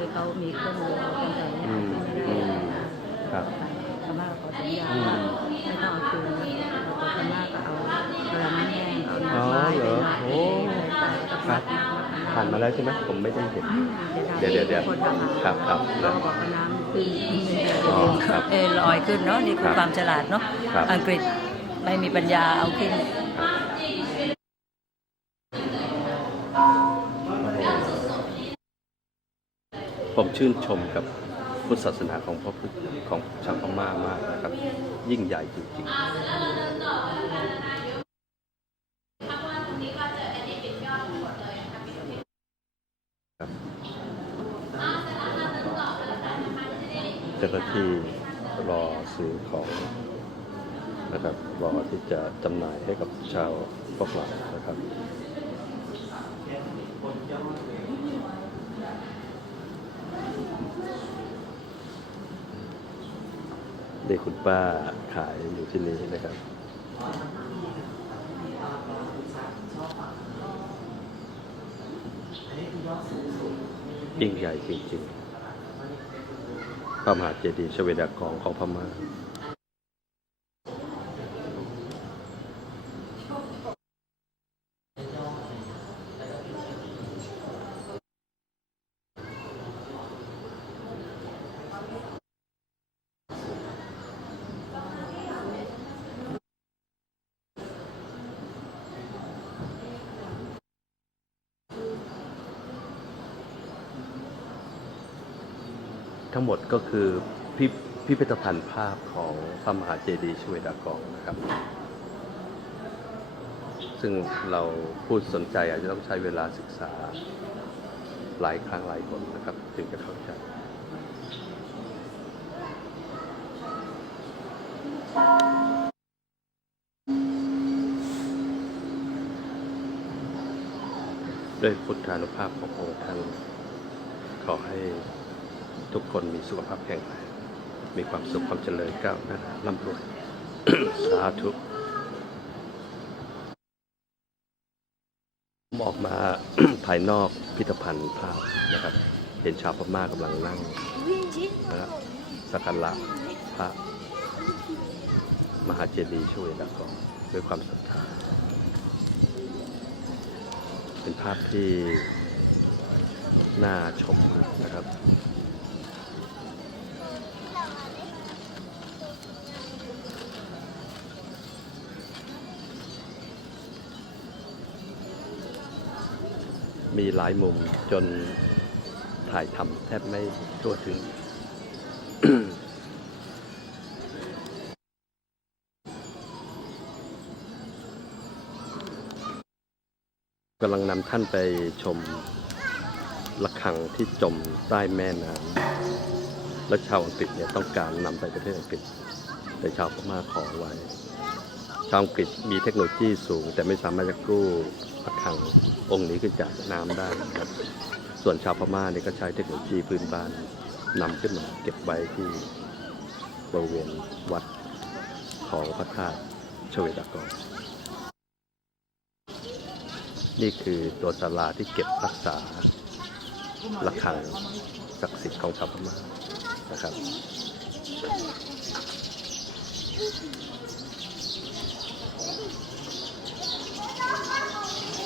คือเขามีเครื่องมือเอากันแต่อืมไม่อืได้มครับพม่าขอสัญญาอืมว่าไม่ต้องเอาคืนนะแต่พม่าก็เอาเวลาไม่แห้งเอาอ๋อน้ำไม้เหรอไปโอ้มัดเองแล้วก็ครับผ่านมาแล้วใช่ไหมผมไม่ได้เห็นเดี๋ยวเดี๋ยวเดี๋ยวคนทำมาครับครับเราบอกว่าน้ำขึ้นอ๋อครับเออลอยขึ้นเนาะนี่คืคอรับความฉลาดเนาะครับอังกฤษไม่มีปัญญาเอาขึ้น ผมชื่นชมกับพุทธศาสนาของพระพุทธของชาวพม่ามากนะครับ ยิ่งใหญ่จริงๆครับเจ้าหน้าที่รอซื้อของนะครับรอที่จะจำหน่ายให้กับชาวพวกเรานะครับ เด็กคุณป้าขายอยู่ที่นี่นะครับยิ่งใหญ่จริงๆพระมหาเจดีย์ชเวดากองของพม่า ทั้งหมดก็คือพิพิพิธภัณฑ์ภาพของพระมหาเจดีย์ชเวดากองนะครับ ซึ่งเราพูดสนใจอาจจะต้องใช้เวลาศึกษาหลายครั้งหลายคนนะครับ ถึงจะเข้าใจด้วยพุทธานุภาพขององค์ท่านขอให้ ทุกคนมีสุขภาพแข็งแรงมีความสุขความเจริญก้าวหน้าร่ำรวยสาธุผมออกมา ภายนอกพิพิธภัณฑ์ภาพนะครับ เห็นชาวพม่ากำลังนั่งนะครับสักการะพระมหาเจดีย์ช่วยดากองด้วยความศรัทธาเป็นภาพที่น่าชมนะครับ มีหลายมุมจนถ่ายทำแทบไม่ทั่วถึง กำลังนำท่านไปชมระฆังที่จมใต้แม่น้ำและชาวอังกฤษเนี่ยต้องการนำไปประเทศอังกฤษแต่ชาวพม่าขอไว้ ชาวอังกฤษมีเทคโนโลยีสูง แต่ไม่สามารถจะกู้พระฆังองค์นี้ขึ้นจากน้ำได้นะครับ ส่วนชาวพม่าเนี่ยก็ใช้เทคโนโลยีพื้นบ้านนำขึ้นมาเก็บไว้ที่บริเวณวัดของพระธาตุชเวดากรนี่คือตัวศาลาที่เก็บรักษาระฆังศักดิ์สิทธิ์ของชาวพม่านะครับ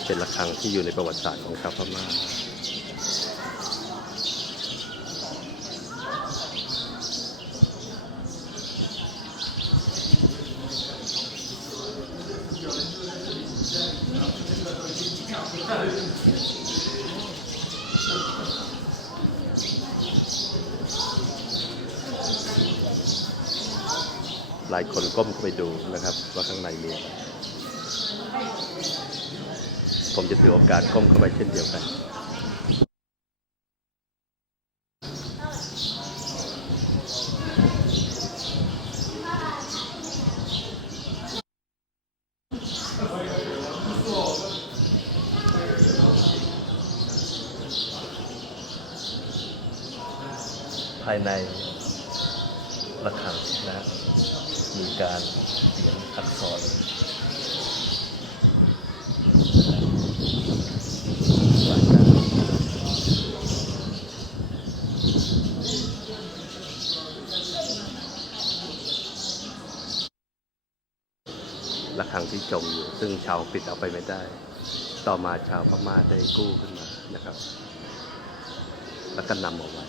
เป็นระฆังที่อยู่ในประวัติศาสตร์ของชาวพม่าหลายคนก้มไปดูนะครับว่าข้างในมีอะไร ผมจะถือโอกาสก้มเข้าไปเช่นเดียวกัน ภายในระฆังนะมีการเขียนอักษรวาจา ที่ จมอยู่ ซึ่งชาวอังกฤษเอาไปไม่ได้ ต่อมาชาวพม่าได้กู้ขึ้นมานะครับ แล้วก็นำเอาไว้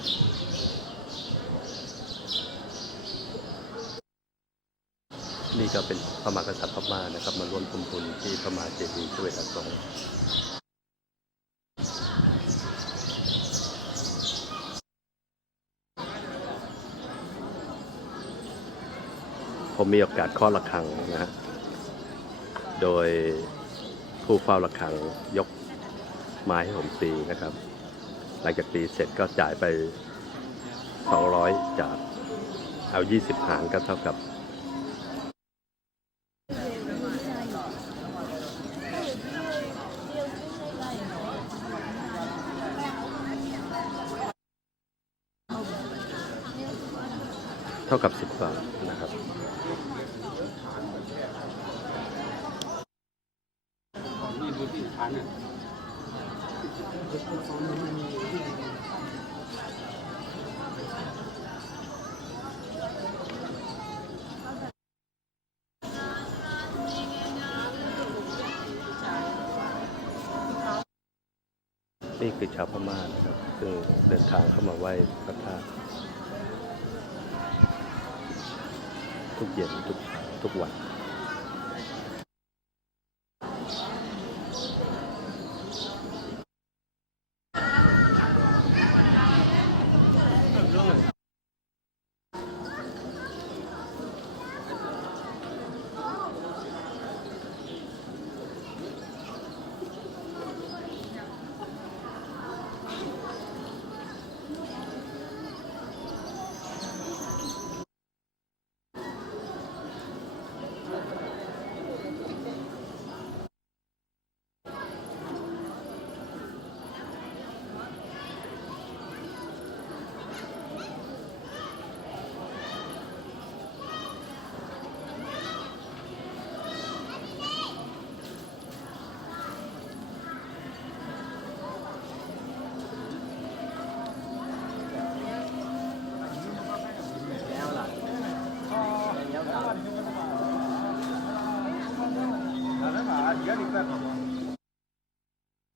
นี่ก็เป็นพระมหากษัตริย์พม่านะครับ มาร่วมทุมทุนที่พม่าเจดีย์ช่วยอาสงผมมีโอกาสข้อระฆังนะฮะ โดยผู้เฝ้าระฆังยกไม้ให้ผมตีนะครับ หลังจากตีเสร็จก็จ่ายไป 200 จากเอา 20 หางก็เท่ากับเท่ากับ 10 บาทนะครับ นี่คือชาวพม่านะครับซึ่งเดินทางเข้ามาไหว้พระธาตุทุกเย็นทุกทุกวัน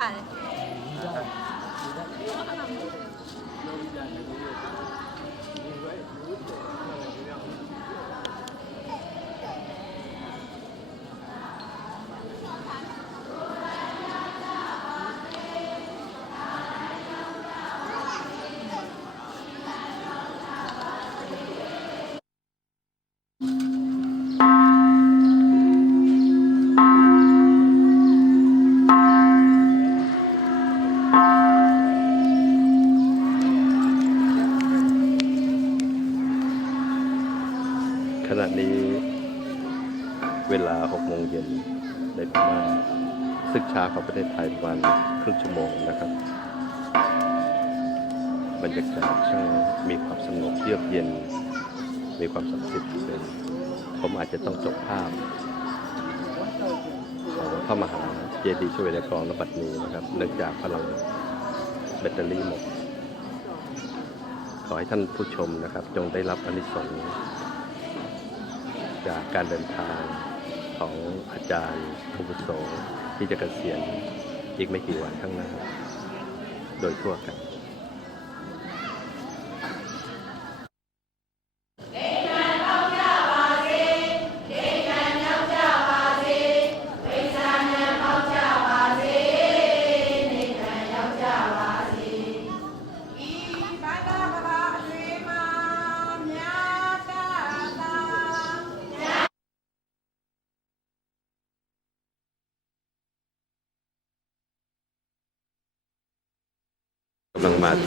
ပါတယ် ซึ่งช้าประเทศไทยประมาณครึ่งชั่วโมงนะครับ บรรยากาศช่างมีความสงบเยือกเย็น มีความศักดิ์สิทธิ์เป็นผมอาจจะต้องจบภาพของพระมหาเจดีย์ช่วยในกองนบัดนี้นะครับ เนื่องจากพลังแบตเตอรี่หมด ขอให้ท่านผู้ชมนะครับ จงได้รับอนิสงส์จากการเดินทางของอาจารย์ผู้บุโส ที่จะเกษียณอีกไม่กี่วันข้างหน้า โดยทั่วกัน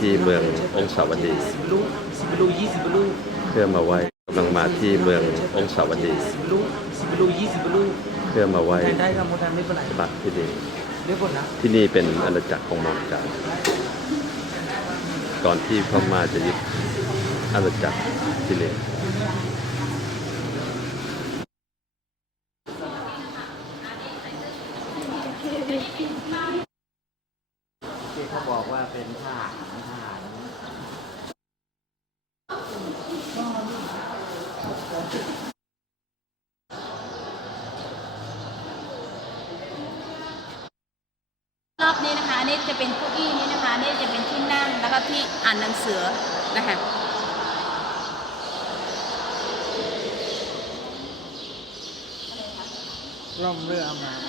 ที่เมืององศาวดีเพื่อมาไหว้กำลังมาที่เมืององศาวดีเพื่อมาไหว้แทนได้ครับโมแทนไม่เป็นไรบัตรที่นี่เรียกหมดนะที่นี่เป็นอาณาจักรของมองการก่อนที่พม่าจะยึดอาณาจักรที่นี่ ที่เขาบอกว่าเป็นทหารทหารรอบนี้นะคะนี่จะเป็นเก้าอี้นี้นะคะนี่จะเป็นที่นั่งแล้วก็ที่อ่านหนังสือนะคะร่มเรือมา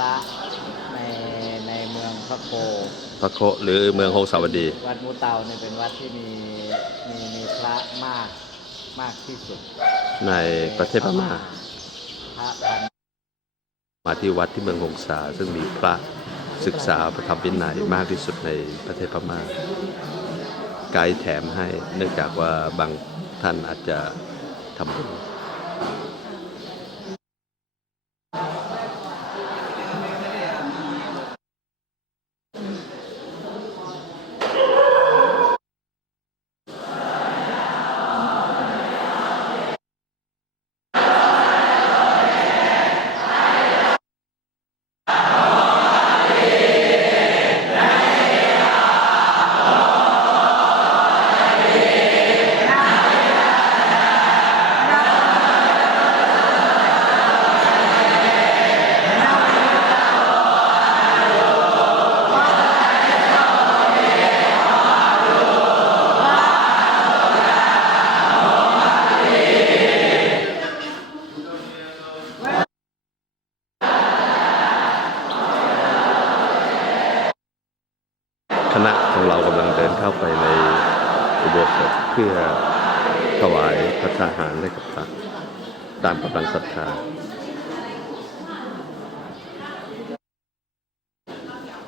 ระในในเมืองพระโค พระโคหรือเมืองโฮสาวดี วัดมูเตาเนี่ยเป็นวัดที่มีมีมีพระมากมากที่สุด ในประเทศพม่าพระพันมาที่วัดที่เมืองหงสา ซึ่งมีพระศึกษาพระธรรมวินัยมากที่สุดในประเทศพม่าไกด์แถมให้เนื่องจากว่าบางท่านอาจจะทำบุญ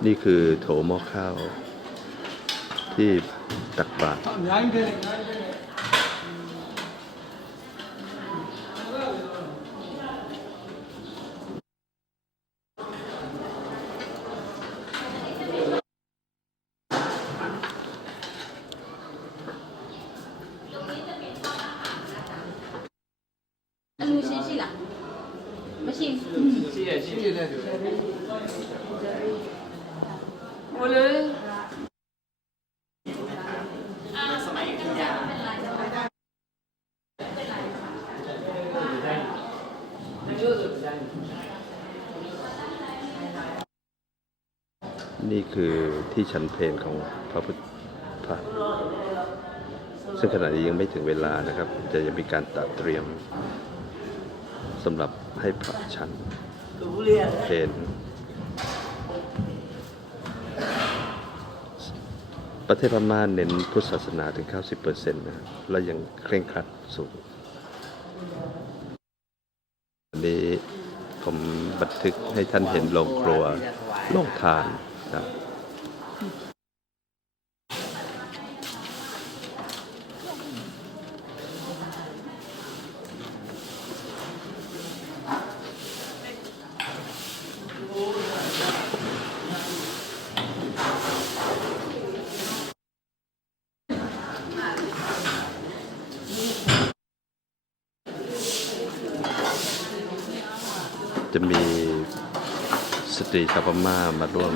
นี่คือโถหม้อข้าว ที่ตักบาตรอัน นี้ชิชิล่ะไม่ชิ我เลยนี่คือที่ฉันเพลของพระพุทธะซึ่งขณะนี้ยังไม่ถึงเวลานะครับ จะยังมีการตัดเตรียมสำหรับให้พระฉันเพล ประเทศพม่าเน้นพุทธศาสนาถึง 90%นะครับและยังเคร่งครัดสูงอันนี้ผมบันทึกให้ท่านเห็นโรงครัวโรงทานครับ มีสตรีชาวพม่ามาร่วม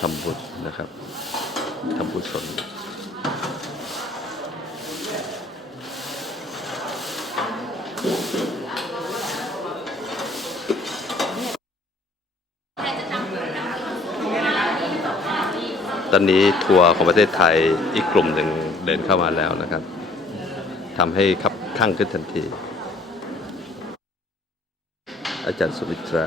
ทำบุญนะครับทำบุญสนตอนนี้ทัวร์ของประเทศไทยอีกกลุ่มหนึ่งเดินเข้ามาแล้วนะครับทำให้คับข้างขึ้นทันที อาจารย์สุมิตรา